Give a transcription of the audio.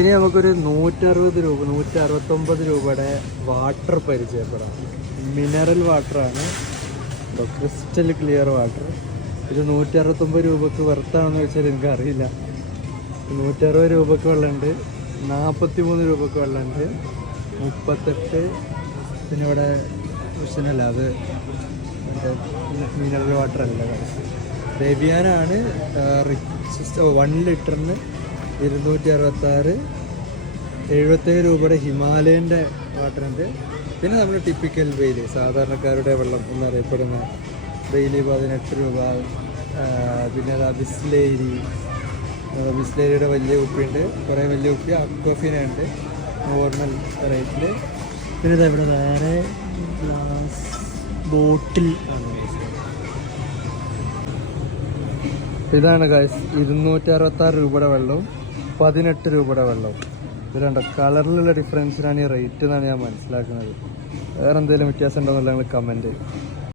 ഇനി നമുക്കൊരു 160 രൂപ 169 രൂപയുടെ വാട്ടർ പരിചയപ്പെടാം. മിനറൽ വാട്ടറാണ്, ക്രിസ്റ്റൽ ക്ലിയർ വാട്ടർ. ഇത് 169 രൂപക്ക് വെർത്താണെന്ന് വെച്ചാൽ എനിക്ക് അറിയില്ല. 160 രൂപക്ക് വെള്ളമുണ്ട്, 43 രൂപക്ക് വെള്ളമുണ്ട്, 38. പിന്നെ ഇവിടെ ക്വസ്റ്റ്യനല്ല, അത് മിനറൽ വാട്ടർ അല്ല. ഡെബിയാനാണ് റിച്ചസ്റ്റ്. 1 ലിറ്ററിന് 266. 77 രൂപയുടെ ഹിമാലയൻ്റെ വാട്ടറുണ്ട്. പിന്നെ നമ്മൾ ടിപ്പിക്കൽ വെയില്, സാധാരണക്കാരുടെ വെള്ളം എന്നറിയപ്പെടുന്ന വെയില് 18 രൂപ. പിന്നെ ബിസ്ലേരിയുടെ വലിയ കുപ്പിയുണ്ട്, കുറേ വലിയ കുപ്പി. അക്വഫിനുണ്ട് നോർമൽ റേറ്റിൽ. പിന്നെ ഇതെവിടെ വേറെ ഗ്ലാസ് ബോട്ടിൽ ആണ്. ഇതാണ് ഗൈസ് 266 രൂപയുടെ വെള്ളവും 18 രൂപയുടെ വെള്ളവും. ഇതിലുണ്ട് കളറിലുള്ള ഡിഫറൻസിനാണ് ഈ റേറ്റ് എന്നാണ് ഞാൻ മനസ്സിലാക്കുന്നത്. വേറെ എന്തെങ്കിലും വ്യത്യാസം ഉണ്ടോ എന്നുള്ള കമൻറ്റ്.